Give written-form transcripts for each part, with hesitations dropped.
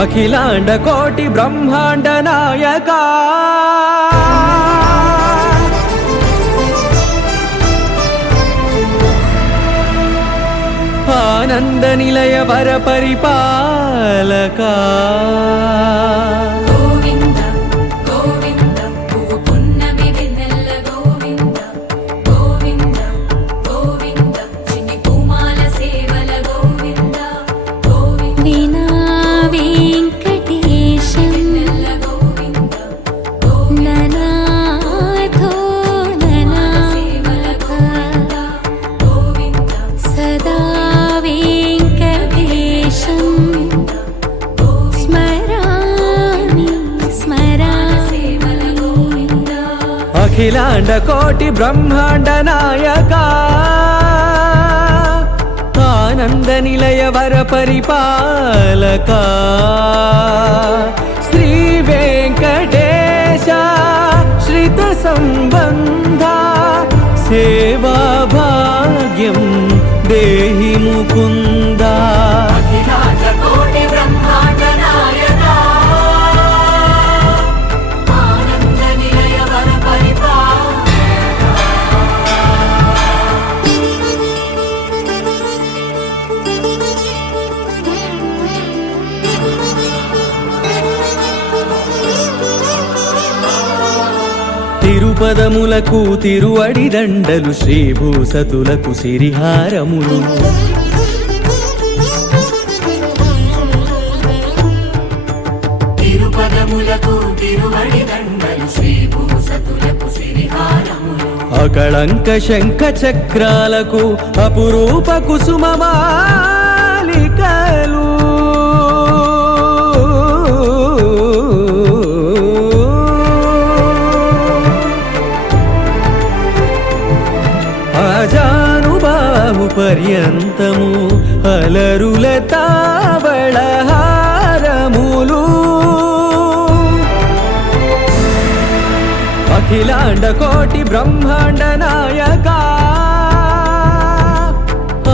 అఖిలాండ కోటి బ్రహ్మాండ నాయకా ఆనంద నిలయ వర పరిపాలకా అఖిలాండ కోటి బ్రహ్మాండ నాయకా ఆనంద నిలయ వర పరిపాలకా శ్రీ వెంకటేశ శ్రిత సంబంధ సేవా భాగ్యం దేహి ముకుందా. అఖిలాండ కోటి బ్రహ్మాండ నాయకా తిరుపదములకు తిరువడి దండలు శ్రీభూసతులకు సిరిహారములు తిరుపదములకు తిరువడి దండలు శ్రీభూసతులకు సిరిహారములు అకళంక శంఖ చక్రాలకు అపురూప కుసుమమాలికలు అజానుబాహు పర్యంతము అలరుల తావళహారములు అఖిలాండ కోటి బ్రహ్మాండ నాయకా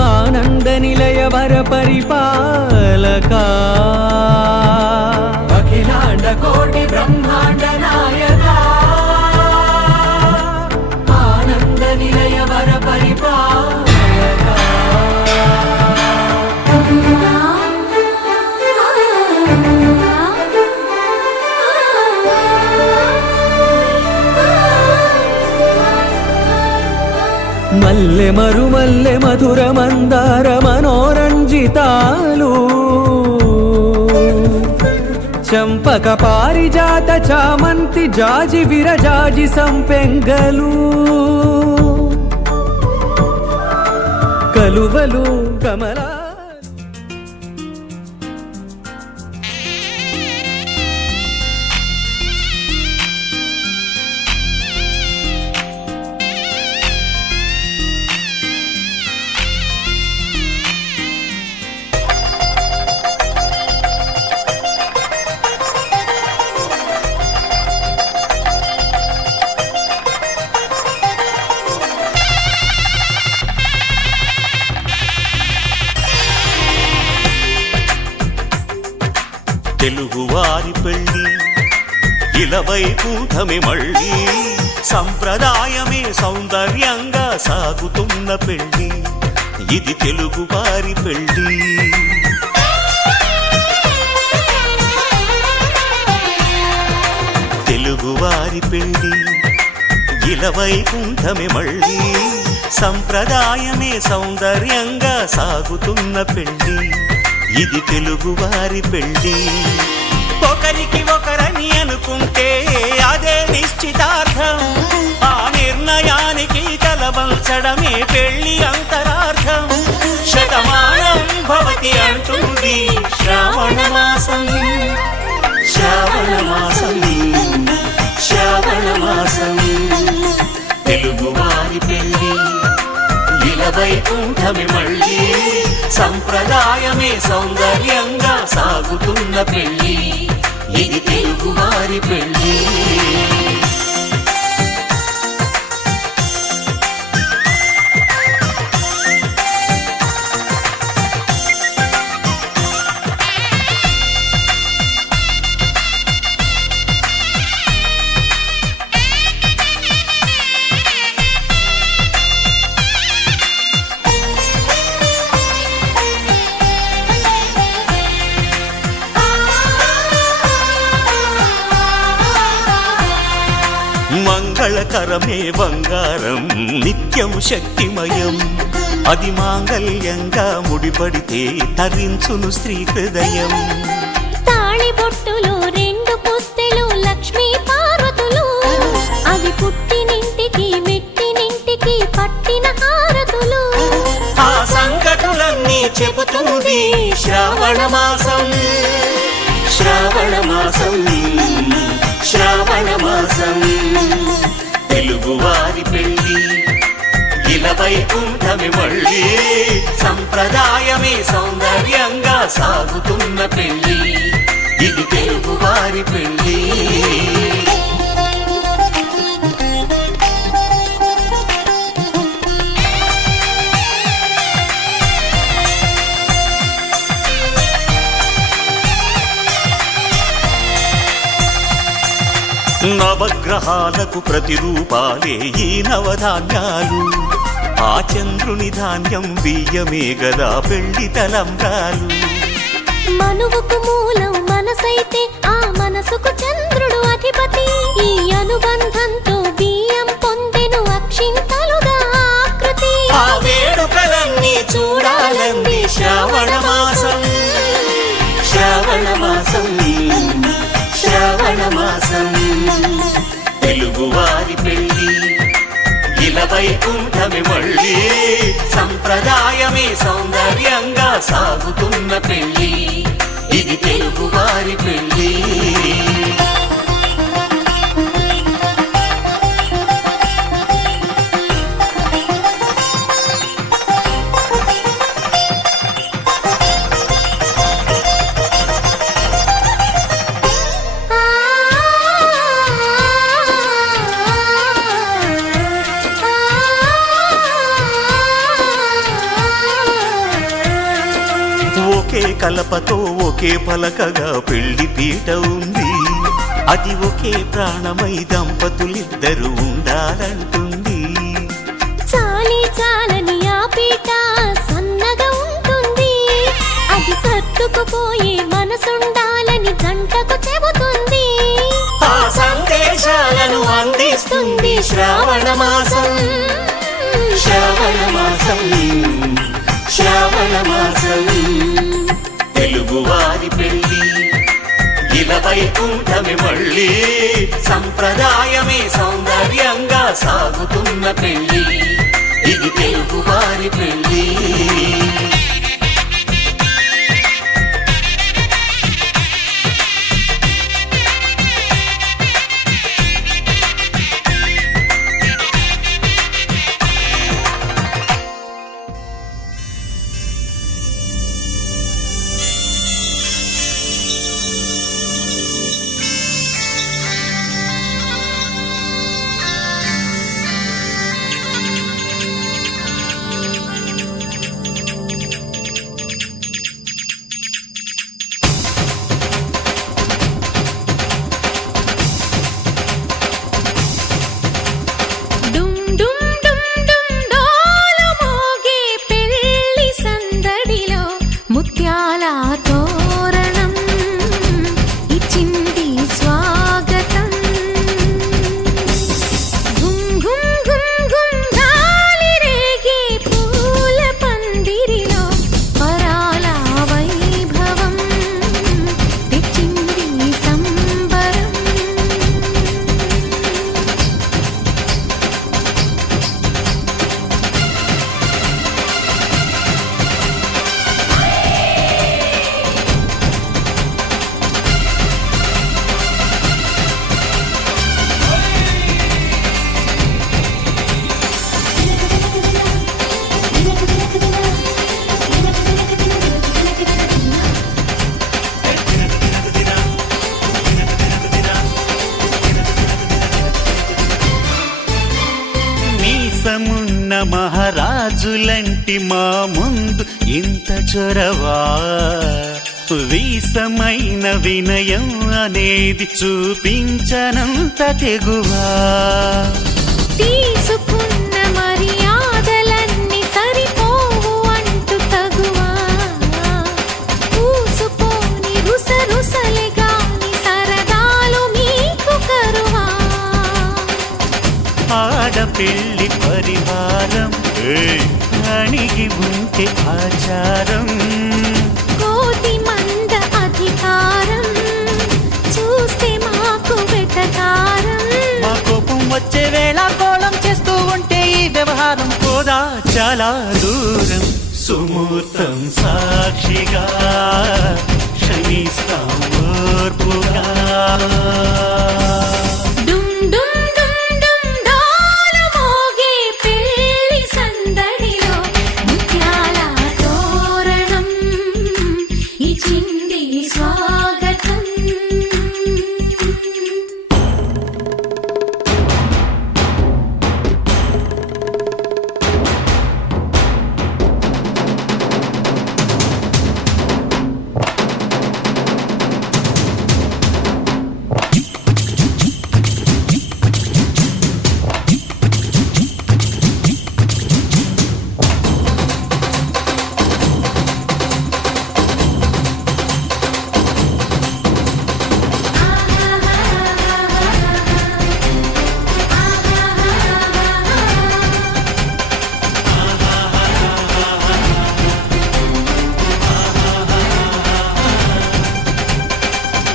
ఆనంద నిలయ వర పరిపాలకా అఖిలాండ కోటి బ్రహ్మాండ నాయకా ఆనంద నిలయ వర పరిపాలకా. మల్లె మరుమల్లె మధుర మందార మనోరంజితాలు చంపక పారిజాత చామంతి జాజి విరజాజి సంపెంగలు కలువలు కమలా తెలుగువారి పెళ్ళి ఇలవైకుంఠమే మళ్ళీ సంప్రదాయమే సౌందర్యంగా సాగుతున్న పెళ్ళి ఇది తెలుగువారి పెళ్ళి. తెలుగువారి పెళ్ళి ఇలవైకుంఠమే మళ్ళీ సంప్రదాయమే సౌందర్యంగా సాగుతున్న పెళ్ళి ఇది తెలుగువారి పెళ్ళి. ఒకరికి ఒకరని అనుకుంటే అదే నిశ్చితార్థం, ఆ నిర్ణయానికి తలవంచడమే పెళ్ళి అంతరార్థం. శతమానం భవతి అంటుంది శ్రావణ మాసం, శ్రావణ మాసం, శ్రావణ మాసం. తెలుగువారి పెళ్ళి ఇలవైకుంఠమే మళ్ళీ సంప్రదాయమే సౌందర్యంగా సాగుతున్న పెళ్ళి ఇది తెలుగువారి పెళ్ళి. మంగళకరమే బంగారం నిత్యం శక్తిమయం అది మాంగళ్యంగా ముడిపడితే తరించును స్త్రీ హృదయం తాళిబొట్టులు రెండు పుస్తెలు లక్ష్మీ పార్వతులు అవి పుట్టినింటికి మెట్టినింటికి పట్టిన హారతులు ఆ సంగతులన్నీ చెబుతుంది శ్రావణ మాసం శ్రావణ మాసం శ్రావణ మాసం తెలుగువారి పెళ్ళి ఇలా వైకుంఠమి మళ్ళీ సంప్రదాయమే సౌందర్యంగా సాగుతున్న పెళ్ళి ఇది తెలుగువారి పెళ్ళి నవగ్రహాలకు ప్రతిరూపాలే ఈ నవధాన్యాలు ఆ చంద్రుని ధాన్యం బియ్యమే గదా పెళ్లి తలంబ్రాలు మనువుకు మూలం మనసైతే ఆ మనసుకు చంద్రుడు అధిపతి ఈ అనుబంధంతో బియ్యం పొందెను అక్షింతలుగా ఆకృతి ఆ వేడుకలన్నీ చూడాలంది శ్రావణ మాసం శ్రావణ మాసం శ్రావణ మాసం తెలుగువారి పెళ్ళి ఇలా వైకుంఠమి మళ్ళీ సంప్రదాయమే సౌందర్యంగా సాగుతున్న పెళ్ళి ఇది తెలుగువారి పెళ్ళి ఒకే కలపతో ఒకే పలకగా పెళ్లి పీట ఉంది అది ఒకే ప్రాణమై దంపతులిద్దరూ ఉండాలంటుంది చాలి చాలని ఆ పీట సన్నగా ఉంటుంది అది సర్దుకుపోయే మనసుండాలని జంటకు చెబుతుంది ఆ సందేశాలను అందిస్తుంది శ్రావణ మాసం శ్రావణ మాసం శ్రావణ మాసం తెలుగువారి పెళ్ళి ఇలా వైకుంఠమి మళ్ళీ సంప్రదాయమే సౌందర్యంగా సాగుతున్న పెళ్ళి ఇది తెలుగువారి పెళ్ళి మహారాజులంటి మా ముందు ఇంత చొరవా వీసమైన వినయం అనేది చూపించనంత తెగువా తీసుకున్న మర్యాదలన్నీ సరిపోవు అంటూ తగువా పూసుకొని రుసరుసలే గాని సరదాలు మీకు కరువా పెళ్లి పరివారం అణిగి ఉంటే ఆచారం కోటి మంద అధికారం చూస్తే మాకు వెటకారం మా కోపం వచ్చే వేళ కోళం చేస్తూ ఉంటే ఈ వ్యవహారం పోదా చాలా దూరం సుమూర్తం సాక్షిగా క్షమిస్తాం ఓర్పుగా డుమ్ డుమ్ డుమ్ డుమ్ డాలు మోగే పెళ్లి సందడిలో ముత్యాల తోరణం ఇచ్చింది స్వాగతం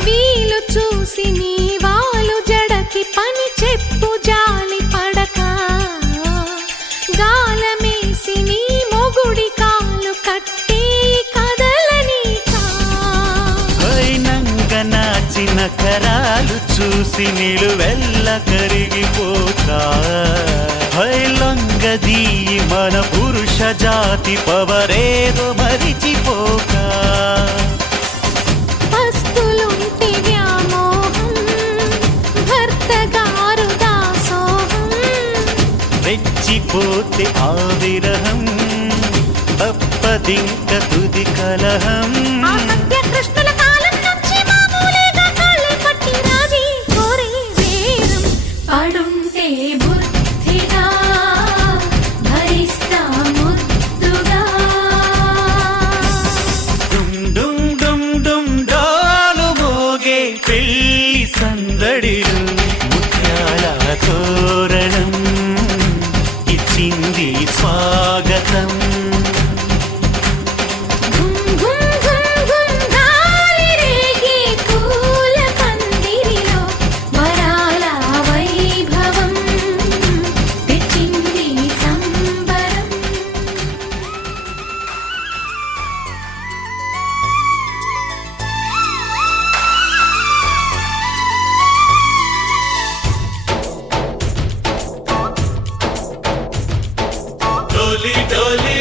వీలు చూసి నీ వాలు జడకి పని చెప్పు జాలి పడక గాలమేసి నీ మొగుడి కాలు కట్టి కదలనీకా నాచిన కరాలు చూసి నిలువెల్ల కరిగిపోక లొంగదీ మన పురుష జాతి పవరేదో మరిచిపోక పస్తులుంటి వ్యామోహం భర్త గారు దాసోహం రెచ్చిపోతే ఆ విరహం తప్పదింక తుది కలహం ఆ సత్య కృష్ణుల కాలం నుంచి మామూలుగా కాళ్ళే పట్టి రాజీ కోరే వేరం పడుంటే బుద్ధిగా భరిస్తా ముద్దుగా డుమ్ డుమ్ డుమ్ డుమ్ డాలు మోగే పెళ్లి సందడిలు ముత్యాల తోరణం ఇచ్చింది స్వాగతం ఘుమ్ ఘుమ్ ఘుమ్ ఘుమ్ గాలి రేగే పూల పందిరిలో వరాల వైభవం తెచ్చింది సంబరం డోలి డోలి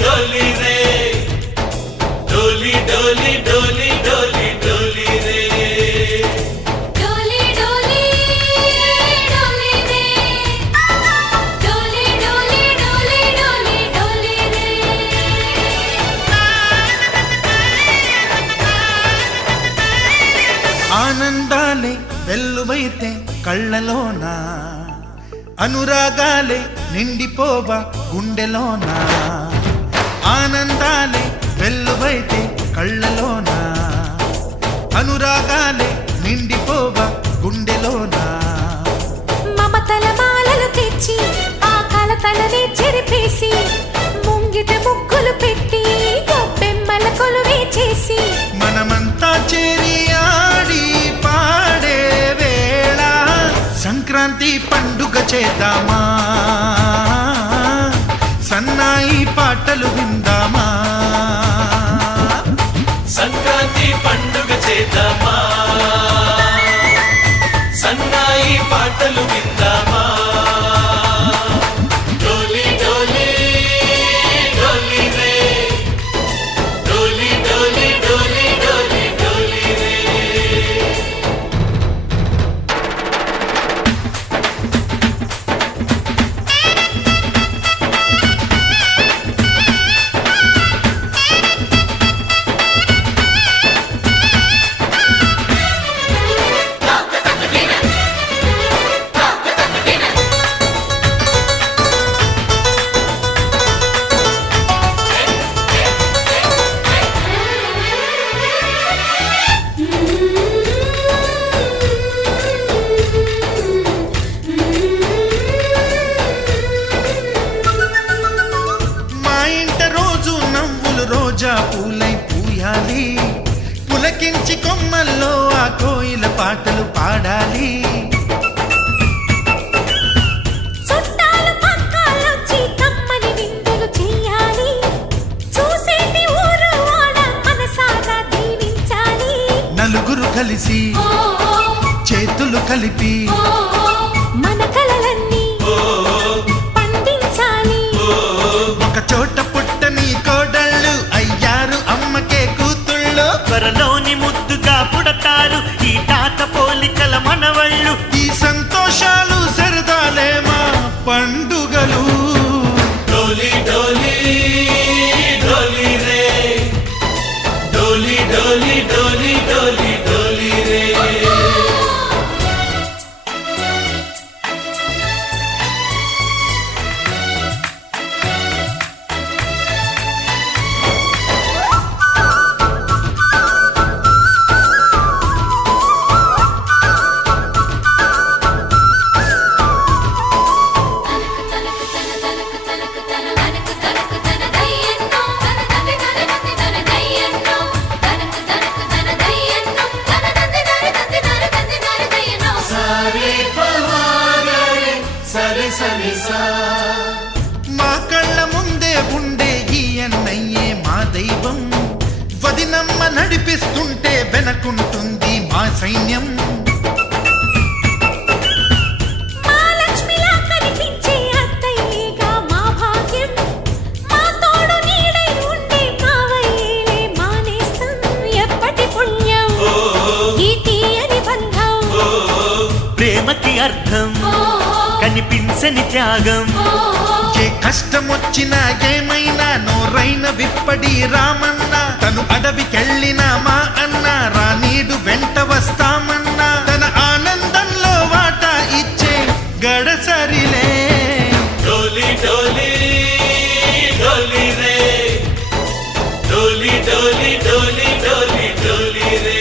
డోలి రే డోలి డోలి డోలి డోలి డోలి రే డోలి డోలి డోలి రే డోలి డోలి డోలి డోలి డోలి రే ఆనందాలే వెల్లువైతే కళ్ళలోనా అనురాగాలే నిండిపోవా గుండెలోనా ఆనందాలే వెల్లువైతే కళ్ళలోనా అనురాగాలే నిండిపోవా గుండెలోనా మమతల మాలలు తెచ్చి ఆ కలతలనే చెరిపేసి ముంగిట ముగ్గులు పెట్టి గొప్పెమ్మల కొలువే చేసి మనమంతా చేరి ఆడి పాడే వేళ సంక్రాంతి పండుగ చేద్దామా సన్నాయి పాటలు విందామా సంక్రాంతి పండుగ చేద్దామా సన్నాయి పాటలు విందామా డోలి డోలి డోలి రే డోలి డోలి డోలి డోలి డోలి రే రోజా పూలై పూయాలి, పులకించి కొమ్మల్లో ఆ కోయిల పాటలు పాడాలి. చుట్టాలు పక్కాలొచ్చి కమ్మని విందులు చెయ్యాలి, చూసేటి ఊరు వాడ మనసారా దీవించాలి. నలుగురు కలిసి చేతులు కలిపి మన కలలన్నీ పండించాలి. ఒక చోట పుట్టని కోడళ్ళు అయ్యారు అమ్మకే కూతుళ్ళు. త్వరలోని ముద్దుగా పుడతారు ఈ తాత పోలికల మనవళ్ళు. ఈ సంతోషాలు సరదాలే మా పండుగలు. డోలి డోలి డోలి రే, డోలి డోలి డోలి డోలి డోలి రే. సరే పవాగరే సరే సరే సా. మా కళ్ళ ముందే ఉండే ఈ అన్నయ్యే మా దైవం. వదినమ్మ నడిపిస్తుంటే వెనకుంటుంది మా సైన్యం. మా లక్ష్మిలా కనిపించే అత్తయ్యేగా మా భాగ్యం, మా తోడు నీడై ఉండే మావయ్యేలే మా నేస్తం. ఎప్పటి పుణ్యం ఈ తీయని బంధం, ప్రేమకి అర్థం కనిపించని త్యాగం. ఏ కష్టం వచ్చినా ఏమైనా నోరైన విప్పడి రామన్నా. తను అడవికెళ్ళిన మా అన్న రానీడు వెంట వస్తామన్నా. తన ఆనందంలో వాటా ఇచ్చే గడసరిలే. డోలి డోలి డోలి రే, డోలి డోలి డోలి డోలి డోలి రే.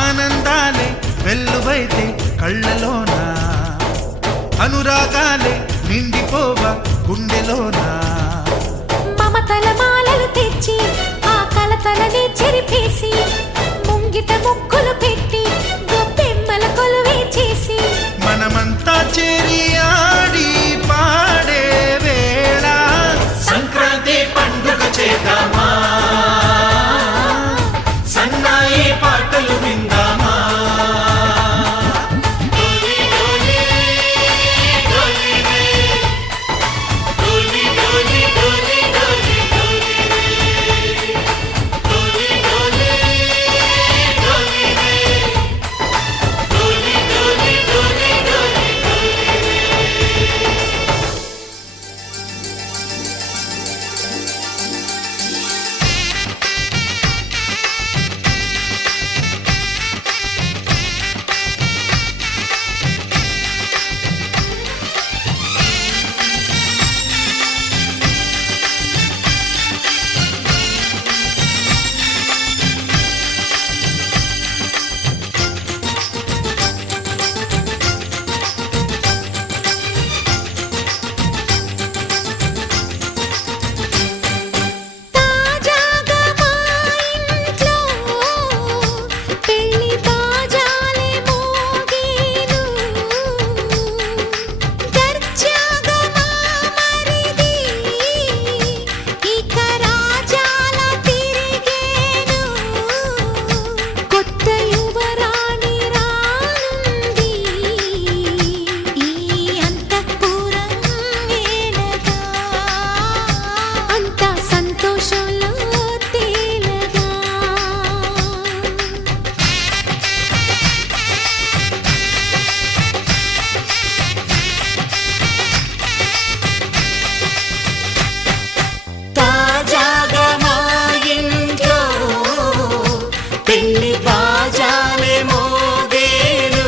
ఆనందాలే వెల్లువైతే కళ్ళలోనా, అనురాగాలే నిండిపోవ గుండెలోనా. మమతల మాలలు తెచ్చి ఆ కలతలని చెరిపేసి, ముంగిట ముక్కులు పెట్టి గొప్పెమ్మల కొలువే చేసి, మనమంతా చేరి ఆడి పాడే వేళ సంక్రాంతి పండుగ చేద్దామా, సన్నాయి పాటలు విందామా. డోలి డోలి డోలి రే, డోలి డోలి డోలి డోలి డోలి రే, డోలి డోలి డోలి రే, డోలి డోలి డోలి డోలి డోలి రే. తాజాగా మా ఇంట్లో పెళ్లి బాజాలే మోగేను, దర్జాగా మా మరిది ఇక రాజాల తిరిగేను. కొత్త యువరాణి రానుంది ఈ అంతఃపురం వేళగా, అంతా సంతోషంలో తేలగా. తాజాగా మా ఇంట్లో పెళ్లి బాజాలే మోగేను.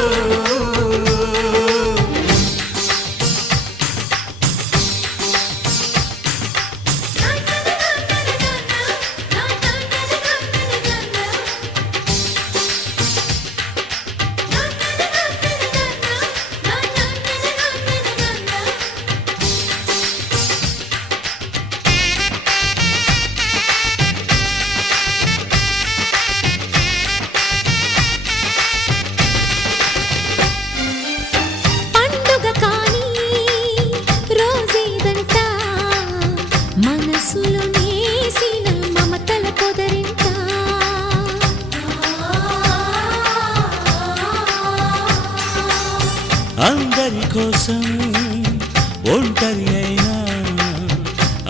కోసం ఒంటరి అయినా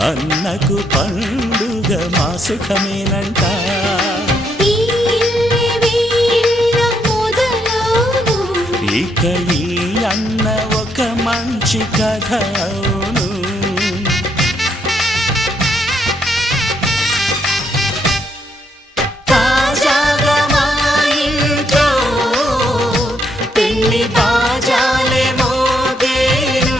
అన్నకు పండుగ మా సుఖమేనంట. ఈ వీళ్ళ మొదలవును ఇక ఈ అన్న ఒక మంచి కథ అవును. తాజాగా మా ఇంట్లో పెళ్లి బాజాలే మోగేను.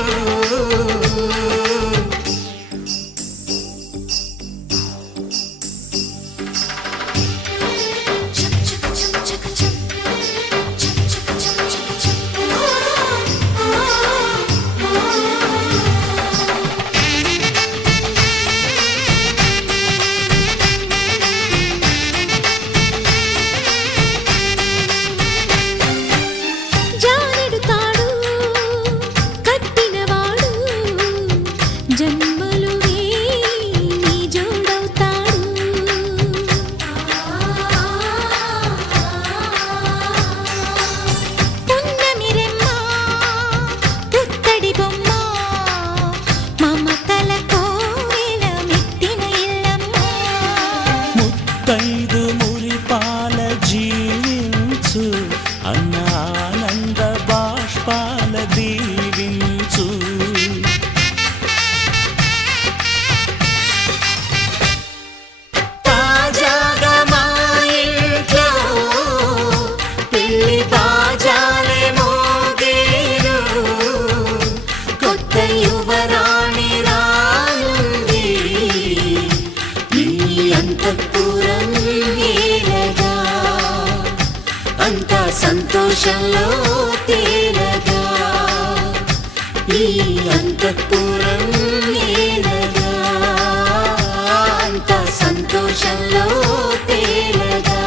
జానెడు తాడు కట్టినవాడు జన్మలు నీ జోడవుతాడు. పున్నమి రెమ్మ పుత్తడి బొమ్మ మమతల కోవెల మెట్టిన ఇల్లమ్మ. ముత్తైదు మురిపాల జీవించు అన్న ఆనంద బాష్పాల దీవించు. తాజాగా మా ఇంట్లో పెళ్లి బాజాలే మోగేను. కొత్త యువరాణి రానుంది ఈ అంతఃపురం ఏలగా. అంతా సంతోషంలో తేలగా ఈ అంతఃపురం ఏలగా. అంతా సంతోషంలో తేలగా.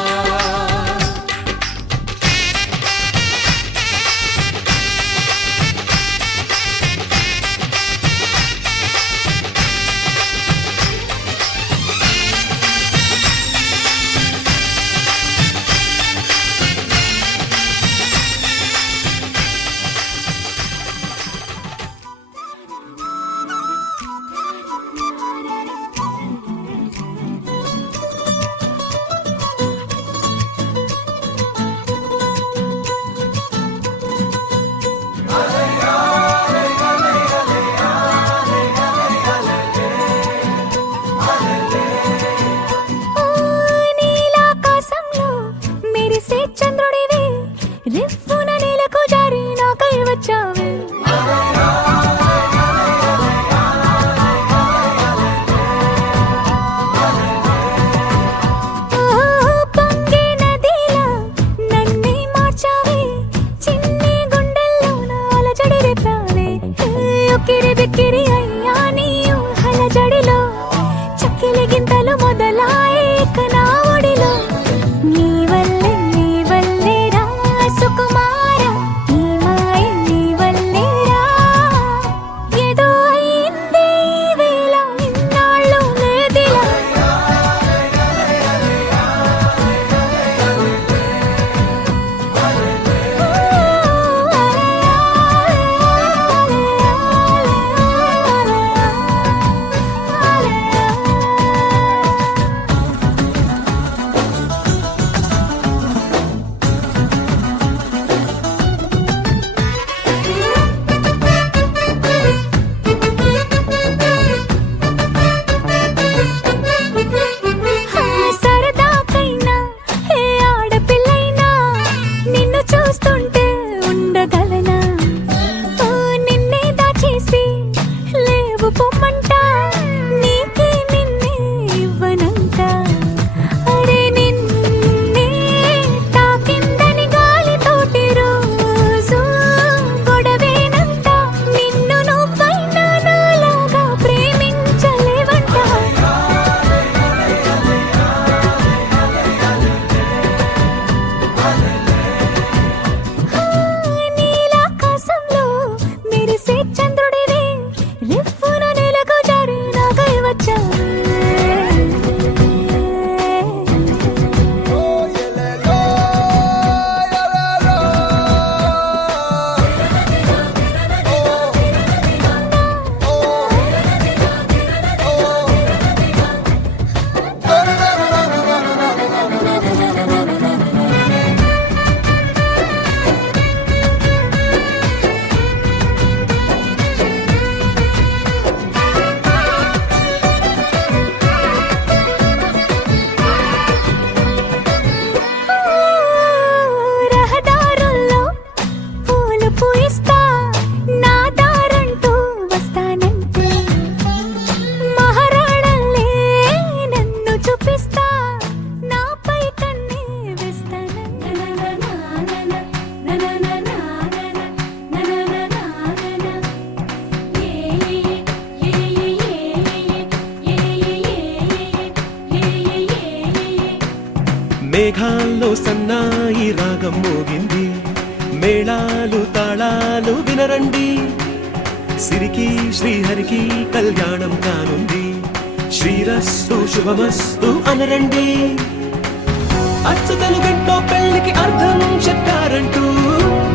మేఘాల్లో సన్నాయి రాగం మోగింది, మేళాలు తాళాలు వినరండి, సిరికి శ్రీహరికి కళ్యాణం కానుంది, శ్రీరస్తు శుభమస్తు అనరండి. అచ్చతలు గంటో పెళ్లికి అర్థం చెప్పారంటూ,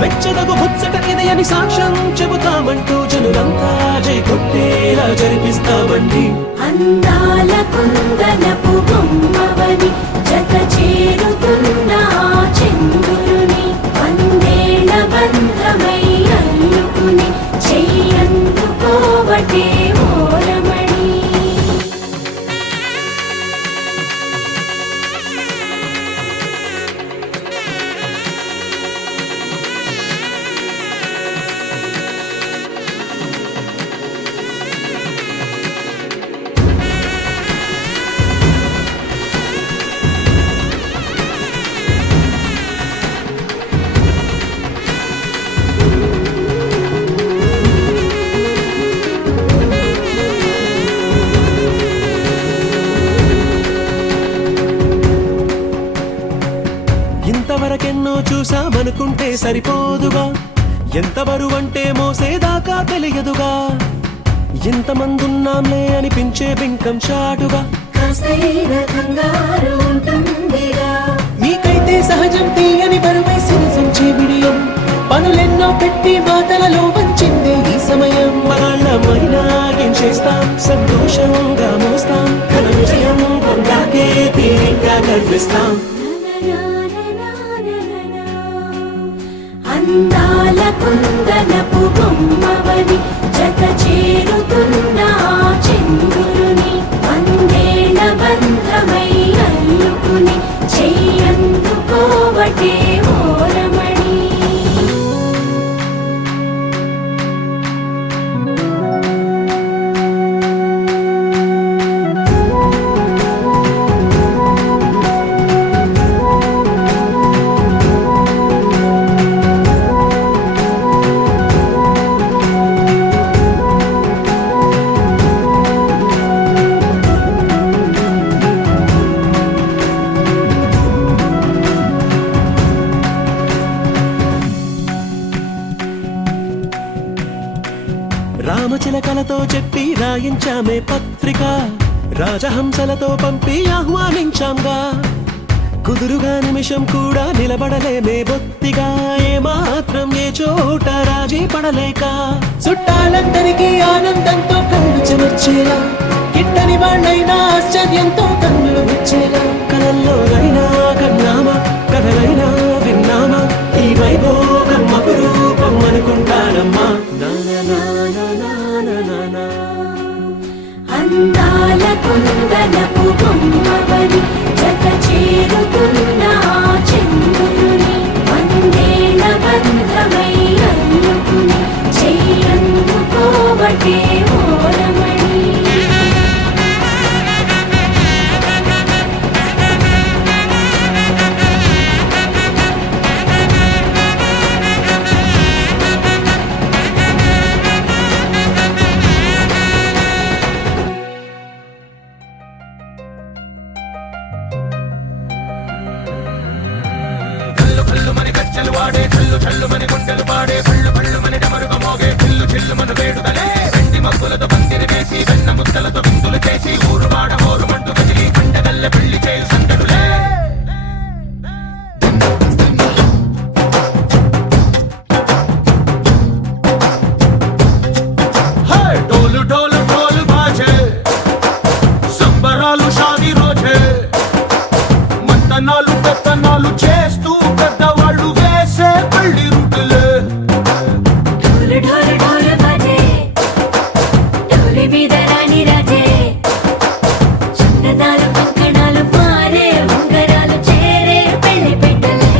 మెచ్చదగు ముచ్చట ఇది అని సాక్ష్యం చెబుతామంటూ, జనులంతా జై కొట్టేలా జరిపిస్తామండి. అందాల కుందనపు బొమ్మవని జత చేరుతున్న ఆ చంద్రుని, వందేళ్ల బంధమై అల్లుకుని చెయ్యందుకోవటే ఓరమణి. ఇంతవరకెన్నో చూసామనుకుంటే సరిపోదుగా, ఎంత బరువంటే మోసేదాకా తెలియదుగా, ఇంతమందున్నాంలే అనిపించే బింకం చాటుగా, కాస్తైన కంగారు ఉంటుందిగా, మీకైతే సహజం తీయని బరువై సిరసించే విడియం, పనులెన్నో పెట్టి మాటలలో వంచిందే ఈ సమయం. మనాళ్ళమైనా ఏం చేస్తాం, సంతోషంగా మోస్తాం, ఘన విజయం పొందాకే తీరిగ్గా కనిపిస్తాం. అందాల కుందనపు బొమ్మవని జత చేరుతున్న ఆ చంద్రుని, వందేళ్ల బంధమై అల్లుకుని చెయ్యందుకోవటే ఓరమణి. రామచిలకలతో చెప్పి రాయించామే పత్రిక, రాజహంసలతో పంపి ఆహ్వానించాంగా, కుదురుగా నిమిషం కూడా నిలబడలేమే బొత్తిగా, ఏమాత్రం ఏ చోట రాజీ పడలేక, చుట్టాలందరికీ ఆనందంతో కళ్ళు చెమర్చేలా, గిట్టని వాళ్ళైనా ఆశ్చర్యంతో కన్నులు వచ్చేలా, కలల్లోనైనా కన్నామా, కథలైనా విన్నామా, ఈ వైభోగం అపురూపం అనుకుంటానమ్మా. అందాల కుందనపు బొమ్మవని జత చేరుతున్న ఆ చంద్రుని, వందేళ్ల బంధమై అల్లుకుని చెయ్యందుకోవటే ఓరమణి. డోలు డోలు డోలు బాజే, సంబరాలు షాదీ రోజే, మంతనాలు పెత్తనాలు చేస్తూ పెద్దవాళ్ళు వేసే పెళ్లి రూటులే. ఢోలు ఢోలు ఢోలు బాజే, డోలి మీద రాణి రాజే, చందనాలు కంకణాలు మారే, ఉంగరాలు చేరే పెళ్లి పెట్టలే.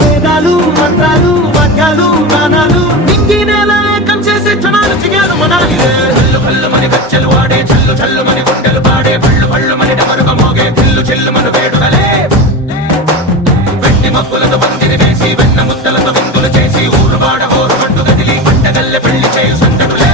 వేదాలు మంత్రాలు వాక్యాలు గానాలు నింగినేలా ఏకం చేసే జనాలు చిగాలు మనాలిలే. హల్లు హల్లు మని గజ్జలు వాడే, చల్లు చల్లు మని గుండెలు పాడే, పళ్ళు పళ్ళు మని డమరుగ మోగే, చిల్లు చిల్లు మన వేడుకలే. వెండి మబ్బులతో పందిరి వేసి, వెన్న ముద్దలతో విందులు చేసి, ఊరు వాడ హోరు మంటు గదిలి పంటగల్లె పెళ్లి చేయు సందడులే.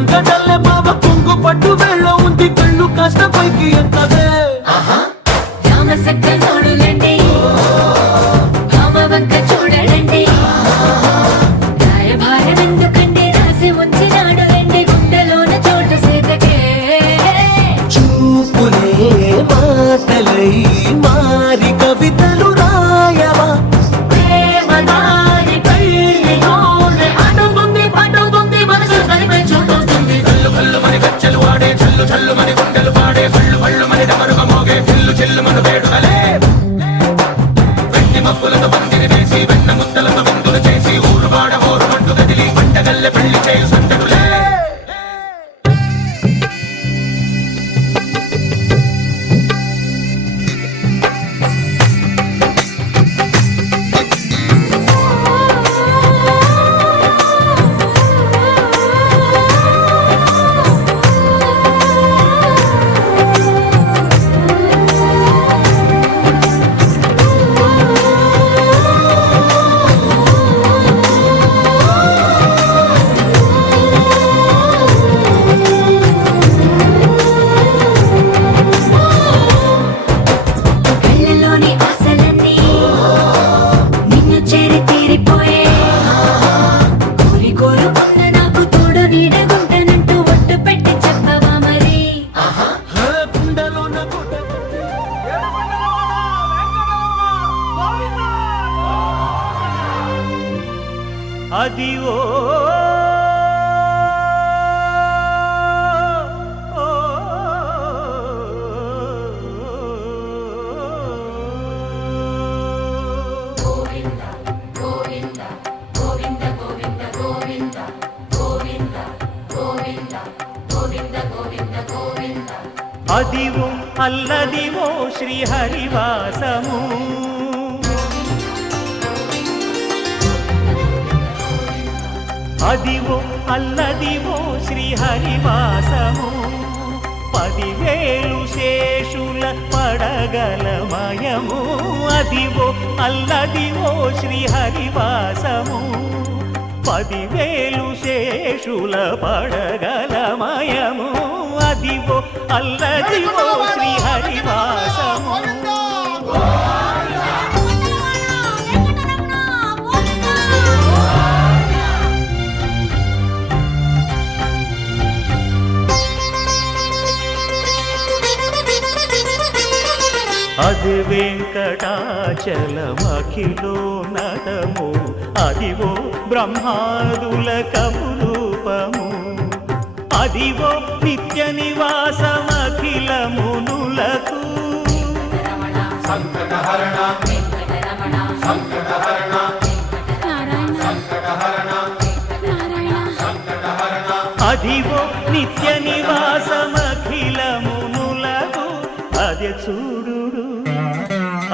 రంగడల్లే బాబ కొంగు పట్టు వేళ్ళ ఉంది కళ్ళు కాస్త పైకి ఎత్తదే రామసక్క నోడులండి భామవంక చూడడండి రాయభారం ఎందుకండి రాసి ఉంచినాడు రండి గుండెలోన చోటు సేతకే చూపులే మాటలై మారి కవితలు రాయవా ప్రేమదారి పెళ్లిలోనే అడుగుంది పడుగుంది మనసు కలిపే చూడుతుంది కళ్ళు కళ్ళు మని గజ్జలు వాడే చల్లు చల్లు మని గుండెలు పాడే కళ్ళు కళ్ళు మని డమరుగ మోగే చిల్లు చిల్లు మను వేడుకలే వెండి మబ్బులతో పందిరి వేసి వెన్న ముద్దలతో విందులు చేసి ఊరు వాడ ఊరు మంటు కదిలి పంటగల్లె పెళ్లి చేయు సందడులే కళ్ళలోని ఆశలన్నీ నిన్ను చేరి తీరిపోయే కోరి కోరుకున్న నాకు తోడు నీడగుంటానంటూ ఒట్టు పెట్టి చెప్పవా మరి గుండెలోన గుడ్డ అది ఓ అదివో అల్లదివో శ్రీహరివాసము అదివో అల్లదివో శ్రీహరివాసము 10,000 శేషుల పడగలమయము అదివో అల్లదివో శ్రీహరివాసము 10,000 శేషుల పడగలమయము అదివో అల్లదివో శ్రీహరివాసము అది వెంకటాచలమఖిలో నటము అదివో బ్రహ్మాదుల కపురూపము అదివో నిత్య నివాసమఖిలమునులకు అదివో నిత్య నివాసమఖిలమునులకు అదే చూడు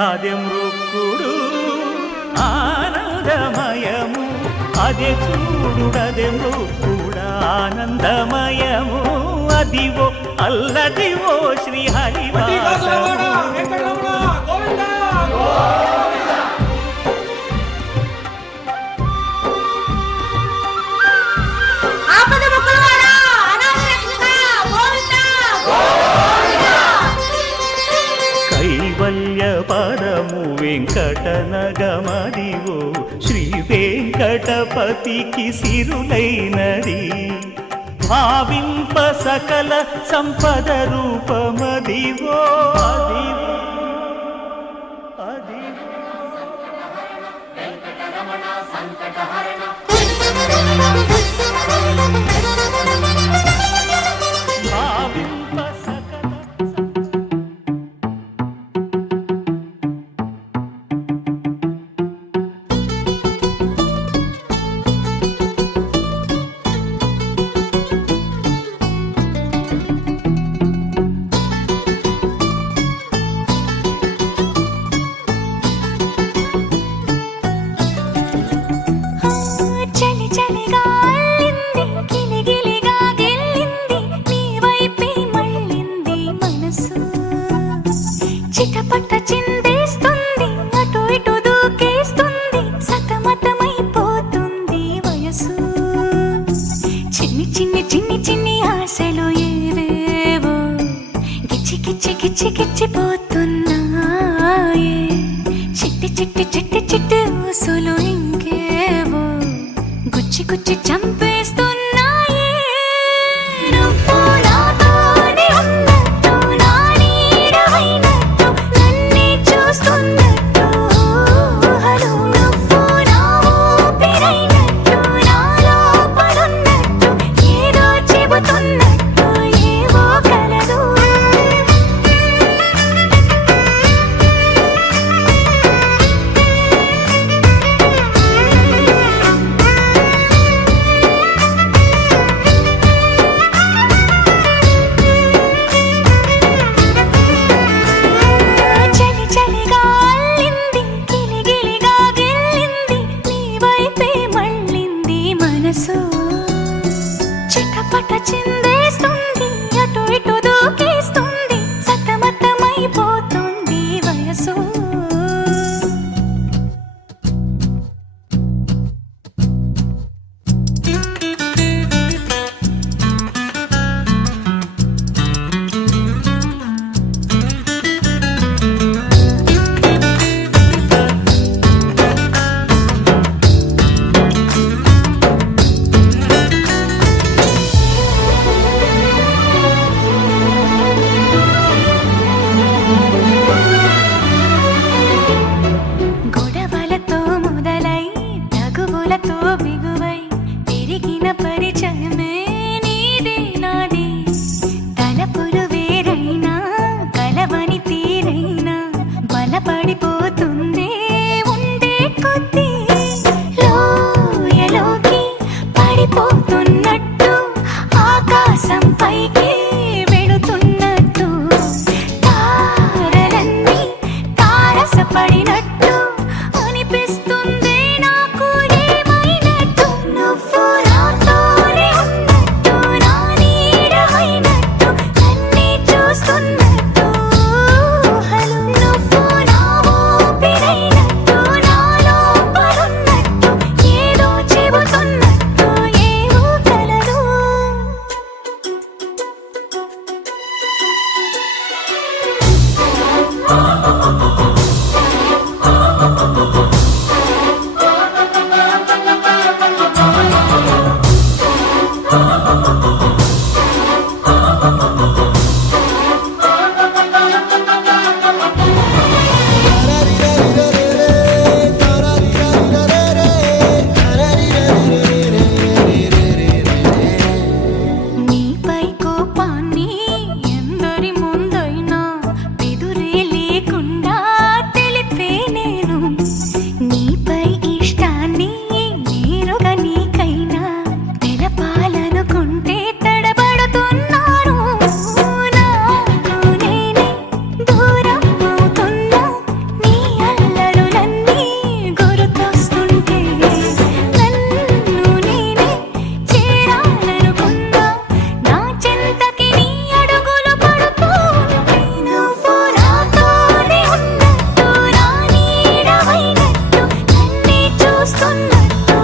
అదే మృక్కుడు ఆనందమయము అదే చూడుడదే మృక్కుడు ఆనందమయము అదివో అల్లదివో శ్రీహరివాసము కైవల్య పదము వెంకటనగమదివో శ్రీ వెంకటపతికి సిరులైనది భావింప సకల సంపద రూపమదివో అదివో అదివో భావింప సకల గిచ్చిగిచ్చిపోతున్నాయే చిట్టి చిట్టి చిట్టి చిట్టి ఊసులు ఇంకేవో గుచ్చి గుచ్చి చంపేస్తున్నాయే నువ్వు నాతోనే ఉన్నట్టు నా నీడవైనట్టు నన్నే చూస్తున్నట్టు ఊహలు నువ్వు నా ఊపిరైనట్టు నా లోపలున్నట్టు ఏదో చెబుతున్నట్టు ఏవో కలదు చలి చలిగా అల్లింది గిలిగిలిగా గిల్లింది నీ వైపే మళ్ళింది మనసు చిటపట చిందేస్తుంది అటు ఇటు దూకేస్తుంది సతమతమైపోతుంది వయసు గొడవలతో మొదలై తగువులతో బిగువై పెరిగిన పరిచయమే నీదే నాది తలపులు వేరైనా కలవని తీరైనా బలపడిపోతుందే ఉండే కొద్దీ లోయలోకి పడిపోతున్నట్టు ఆకాశం పైకి వెళుతున్నట్టు తారలన్నీ తారసపడినట్టు అనిపిస్తుంది నాకు ఏమైనట్టు నువ్వు నాతోనే ఉన్నట్టు నా నీడవైనట్టు నన్నే చూస్తున్నట్టు ఊహలు నువ్వు నా ఊపిరైనట్టు నా లోపలున్నట్టు ఏదో చెబుతున్నట్టు ఏవో కలదు నీపై కోపాన్ని ఎందరి ముందైనా బెదురే లేకుండా తెలిపే నేను నీపై ఇష్టాన్ని నేరుగా నీకైనా తెలపాలనుకుంటే తడబడుతున్నాను నాకు నేనే దూరం అవుతున్నా నీ అల్లరులన్నీ గుర్తొస్తుంటే నన్ను నేనే చేరాలనుకున్నా నా చెంతకి నీ అడుగులు పడుతూ ఉంటే నువ్వు నాతోనే ఉన్నట్టు నా నీడవైనట్టు నన్నే చూస్తున్నట్టు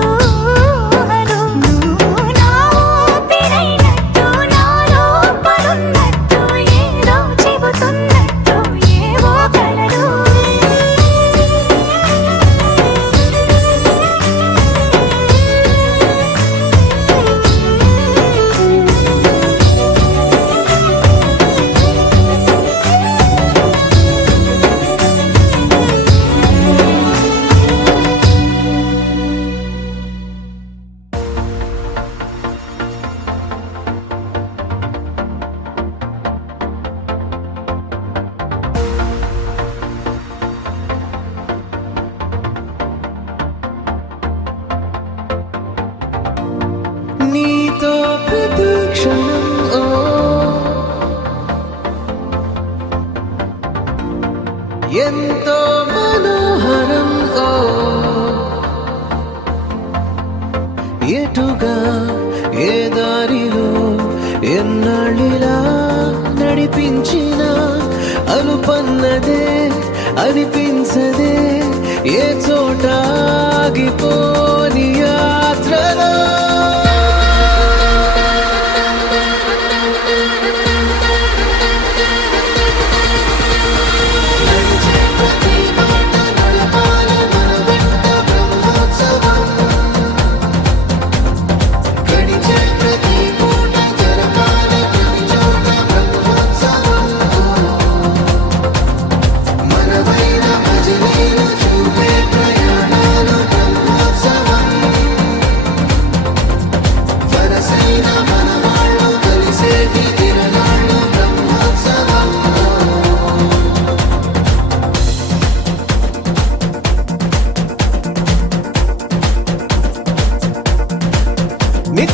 ఊహలు నువ్వు నా ఊపిరైనట్టు నా లోపలున్నట్టు ఏదో చెబుతున్నట్టు ఏవో కలదు నీతో ప్రతి క్షణం ఎంతో మనోహరం ఎటుగా ఏ దారిలో ఎన్నాళ్ళిలా నడిపించిన అనుపన్నదే అనిపించదే ఏ చోట ఆగిపోని యాత్రలో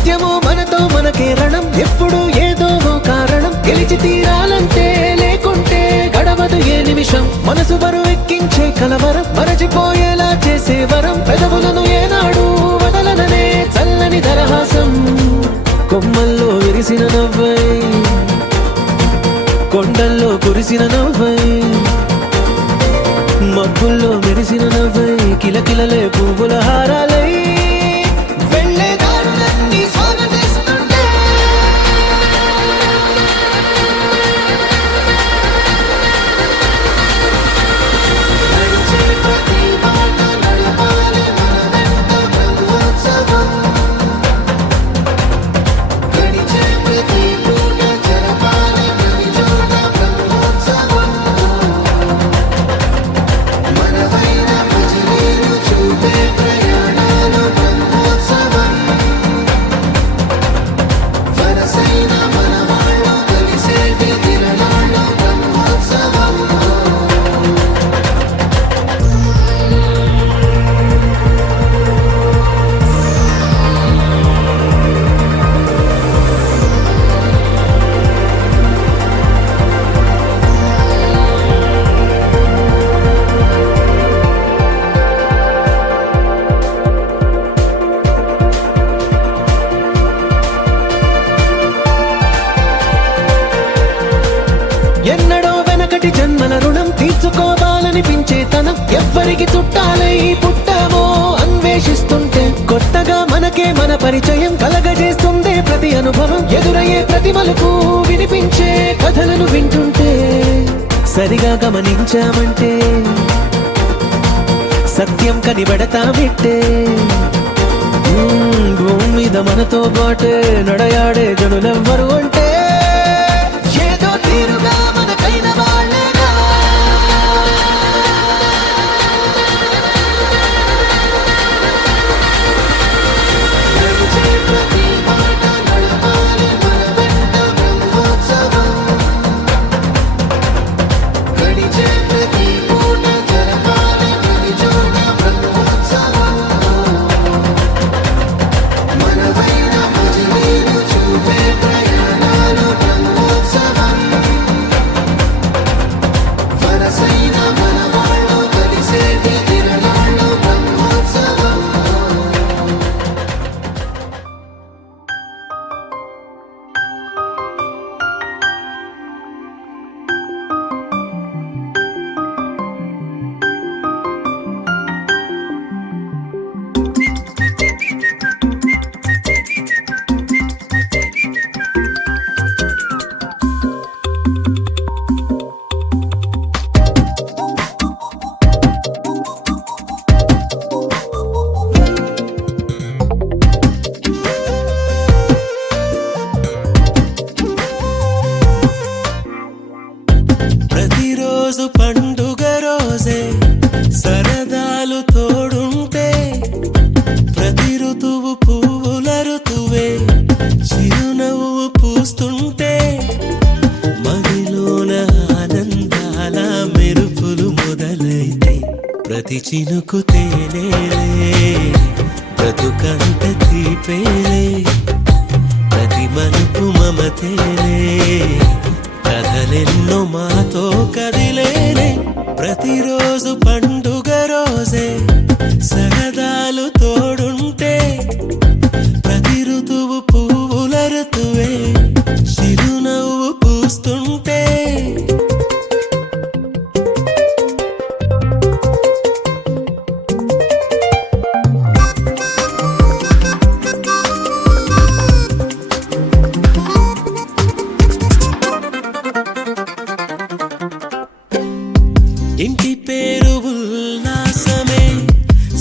నిత్యము మనతో మనకే రణం, ఎప్పుడు ఏదో ఓ కారణం. గెలిచి తీరాలంటే లేకుంటే గడవదు ఏ నిమిషం. మనసు బరువు ఎక్కించే కలవరం, మరచిపోయేలా చేసే వరం. పెదవులను ఏనాడు వదలననే చల్లని దరహాసం. కొమ్మల్లో విరిసిన నవ్వై, కొండల్లో కురిసిన నవ్వై, మబ్బుల్లో మెరిసిన నవ్వై, కిలకిలలే పువ్వుల హారాలై వెళ్ళే దారులన్నీ స్వాగతిస్తుంటే. నడిచే ప్రతి బాట నడపాలి మన వెంట బ్రహ్మోత్సవం. గడిచే ప్రతి పూట జరపాలి ప్రతి చోట బ్రహ్మోత్సవం. మనవైన భజనీలు చూపే ప్రయాణాలు బ్రహ్మోత్సవం. వరసైన మనవాళ్ళు కలిసేటి తిరణాలు బ్రహ్మోత్సవం. ఎన్నడో వెనకటి జన్మల రుణం తీర్చుకోవాలనిపించే తనం. ఎవ్వరికి చుట్టాలై పుట్టామో అన్వేషిస్తుంటే, కొత్తగా మనకే మన పరిచయం కలగజేస్తుందే ప్రతి అనుభవం. ఎదురయ్యే ప్రతి మలుపు వినిపించే కథలను వింటుంటే, సరిగా గమనించామంటే సత్యం కనిపెడతామిట్టే. భూమి మీద మనతో పాటే నడయాడే జనులెవ్వరు అంటే ఏదో తీరుగా మనకైన వాళ్ళేనా. నడిచే ప్రతి బాట నడపాలి మన వెంట బ్రహ్మోత్సవం. గడిచే ప్రతి పూట జరపాలి ప్రతి చోట బ్రహ్మోత్సవం. మనవైన భజనీలు చూపే ప్రయాణాలు బ్రహ్మోత్సవం. వరసైన మనవాళ్ళు కలిసేటి తిరణాలు బ్రహ్మోత్సవం. ప్రతిరోజు పండుగ రోజే సరదాలు తోడుంటే, ప్రతి ఋతువు పువ్వుల ఋతువే చిరునవ్వు పూస్తుంటే, మదిలోన ఆనందాల మెరుపులు మొదలైతే, ప్రతి చినుకు తేనేలే బ్రతుకంత తీపేలే, ప్రతి మలుపు మమతేలే కథలెన్నో మాతో కదిలేనే. ప్రతిరోజు పండుగ రోజే సరదాలు తోడుంటే, ప్రతి ఋతువు పువ్వుల ఋతువే చిరునవ్వు పూస్తుంటే. ఇంటి పేరు ఉల్లాసమే,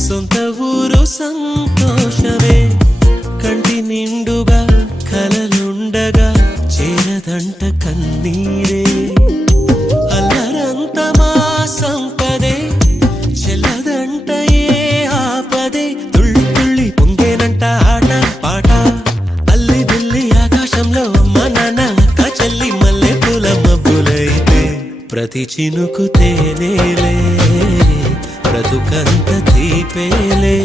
సొంత ఊరు సంతోషమే. కంటి నిండుగా కలలుండగా చేరదంట కన్నీరే. అల్లరంత మా సంపదే చెల్లదంట ఏ ఆపదే. తుళ్ళి తుళ్ళి పొంగేనంట ఆట పాట, అల్లి బిల్లి ఆకాశంలో అమ్మ నాన్న అక్క చెల్లి మల్లె పూల మబ్బులైతే, ప్రతి చినుకు తేనేలే బ్రతుకంత తీపేలే,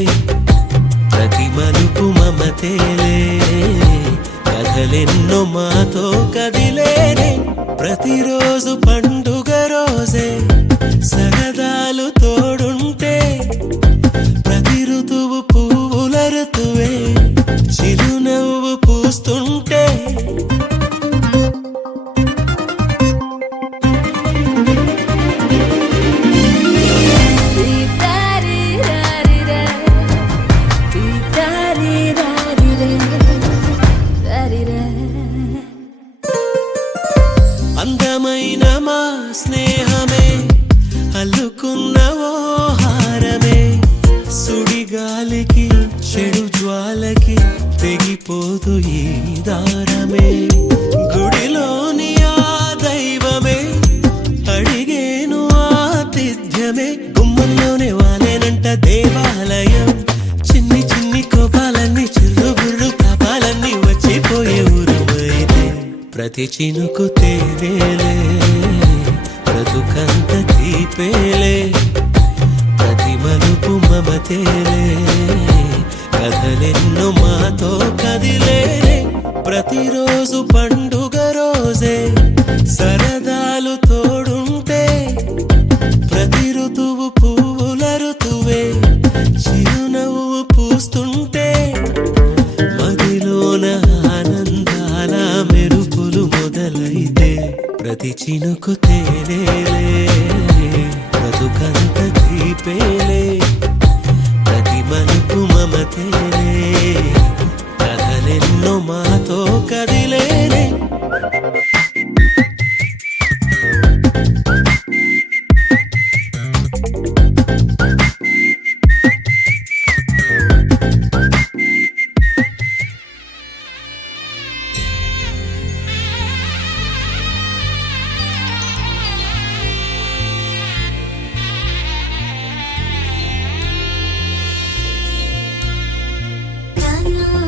ప్రతి మలుపు మమ మమతేలే కథలెన్నో మాతో కదిలేనే ప్రతిరోజు పండుగ రోజే సరదాలు తోడుంటే ప్రతి ఋతువు పువ్వుల ఋతువే చిరునవ్వు పూస్తుంటే అందమైన మా స్నేహమే అల్లుకున్న ఓ హారమే సుడిగాలికి చెడు జ్వాలకి తెగిపోదు ఈ దారమే గుడిలోని ఆ దైవమే అడిగేను ఆతిథ్యమే గుమ్మంలోనే వాలేనంట దేవాలయం చిన్ని చిన్ని కోపాలన్నీ చిల్లుబుర్రు తాపాలన్నీ వచ్చిపోయే ఊరుమైతే ప్రతి చినుకు తేవేలే బ్రతుకంత తీపేలే ప్రతి మలుపు మమతేలే కథలెన్నో మాతో కదిలేనే ప్రతిరోజు పండుగ రోజే సరదాలు తోడుంటే ప్రతి ఋతువు పువ్వుల ఋతువే చిరునవ్వు పూస్తుంటే మదిలోన ఆనందాల మెరుపులు మొదలైతే ప్రతి చినుకు తేనేలే బ్రతుకంత తీపేలే ప్రతి మలుపు మమతేలే కథలెన్నో మాతో కదిలేనే నన్ను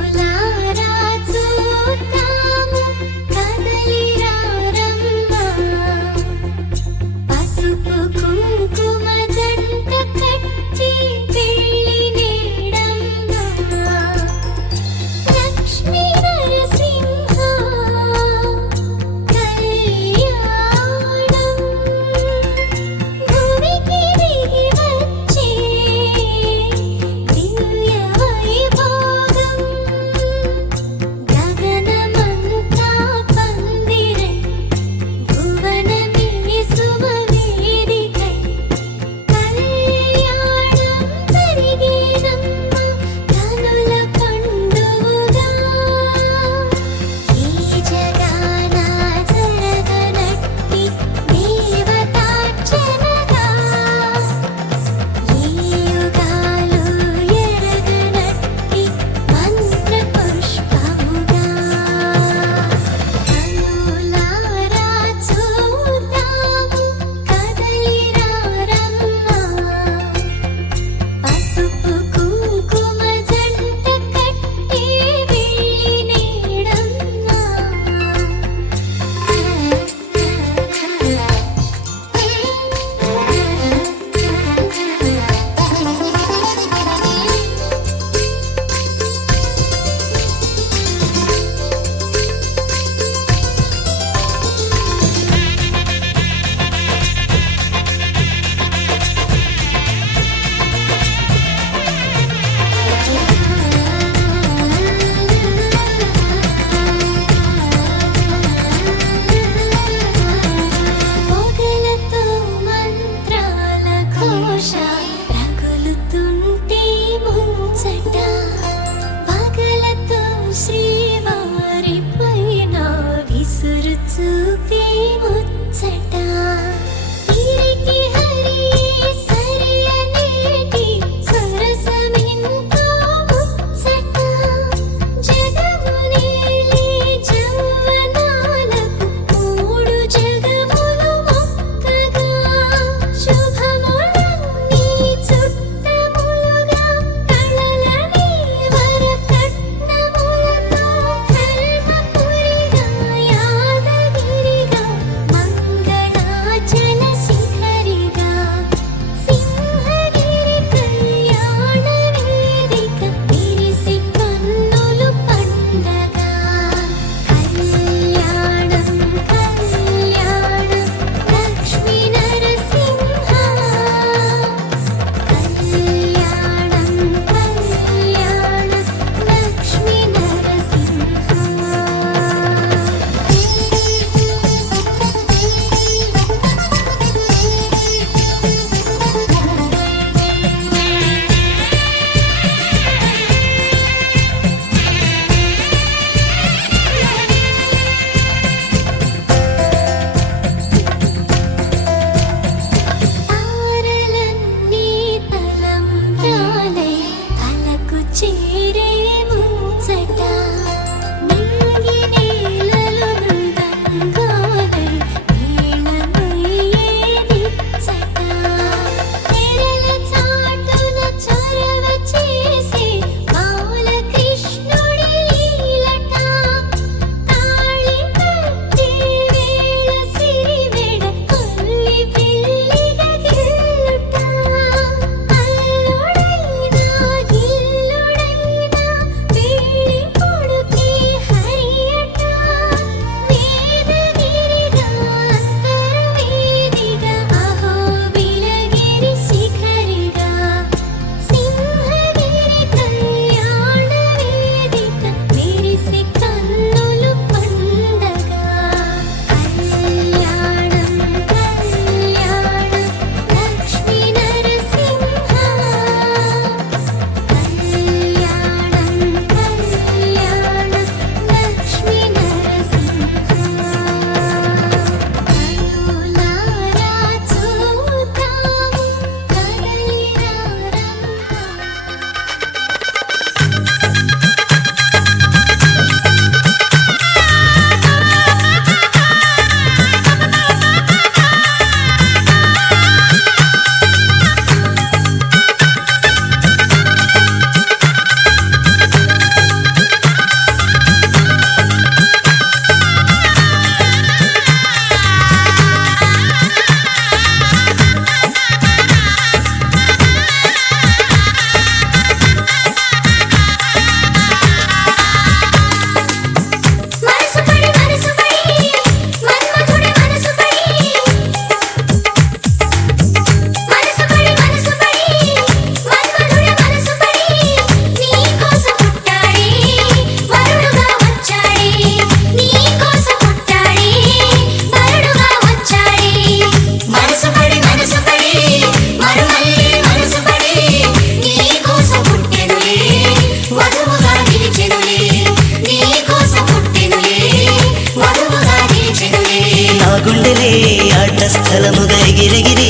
రంగస్థలముగా ఎగిరెగిరి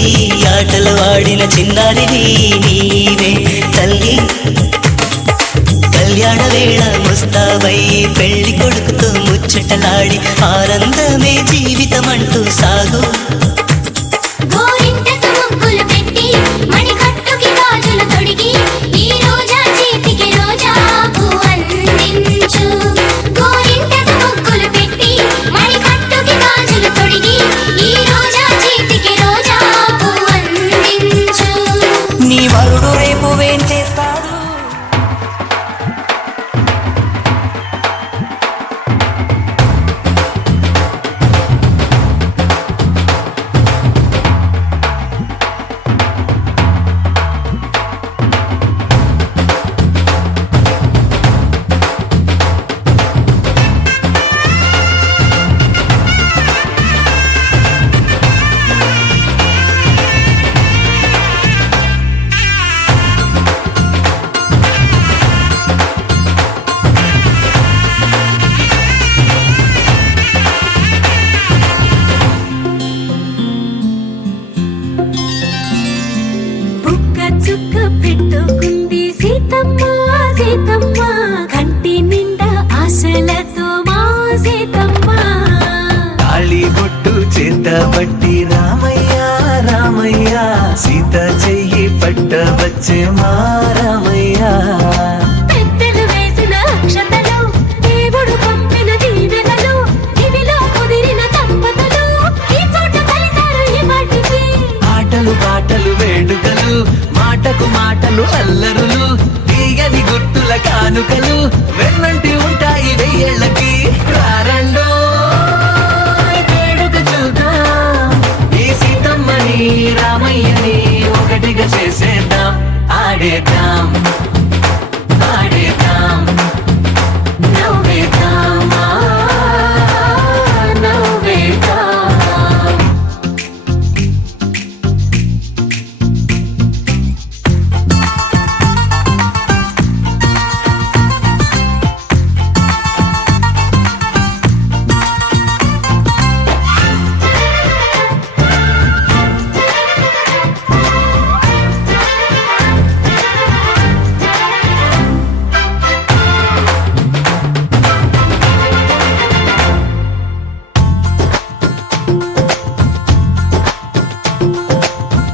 ఆటలు ఆడిన చిన్నారివి నీవే తల్లి. కళ్యాణ వేళ ముస్తాబై పెళ్లి కొడుకుతో ముచ్చటలాడి ఆనందమే జీవితమంటూ సాగు. గోరింటకు ముగ్గులు పెట్టి మణికట్టుకి గాజులు తొడిగి ఈ రోజా చేతికి రోజా పువ్వు అందించు. గోరింటకు ముగ్గులు పెట్టి మణికట్టుకి గాజులు తొడిగి ఈ రోజా చేతికి రోజా పువ్వు అందించు. నీ వరుడు రేపు వేం చేస్తాడు? బుక్క చుక్క పెట్టుకుంది సీతమ్మ సీతమ్మ కంటి నిండా ఆశలతో మా సీతమ్మ. తాళి బొట్టు చేత బట్టి రామయ్య రామయ్య సీత చెయ్యి పట్ట వచ్చే మా రామయ్య. పెద్దలు వేసిన అక్షతలు దేవుడు పంపిన దీవెనలు ఇవిలో కుదిరిన దంపతులు ఈ చోట కలిసారు ఈ వాటికి. ఆటలు పాటలు వేడుకలు మాటకు మాటలు అల్లరులు తీయని గుర్తుల కానుకలు వెన్నంటి ఉంటాయి వెయ్యేళ్ళకి. రారండో వేడుక చూద్దాం ఈ సీతమ్మని రామయ్యని ఒకటిగా చేసేద్దాం. ఆడేద్దాం ఆడేద్దాం నవ్వేద్దాం నవ్వేద్దాం.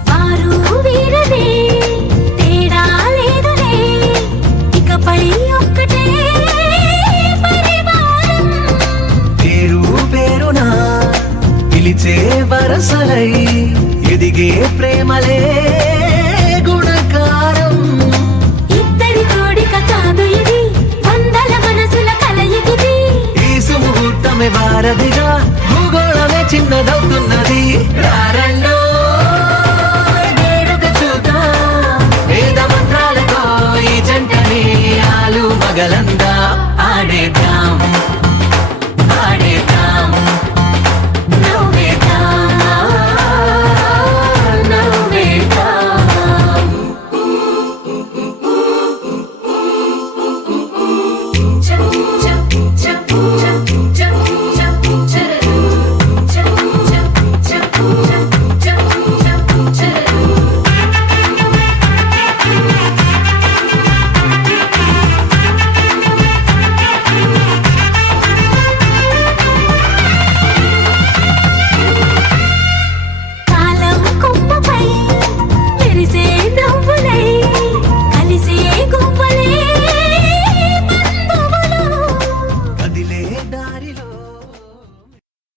వారు వీరనే తేడా లేదులే ఇకపై ఒక్కటే పరివారం. పేరు పేరునా పిలిచే వరసలై ఎదిగే ప్రేమలే గుణకారం. ఇద్దరి కోడిక కాదు ఇది వందల మనసుల కలయికిది. ఈ సుముహూర్తమే వారధిగా భూగోళమే చిన్నదవుతున్నది. రారండో వేడుక చూద్దాం వేద మంత్రాలతో ఈ జంటని ఆలు మగలందా ఆడేద్దాం.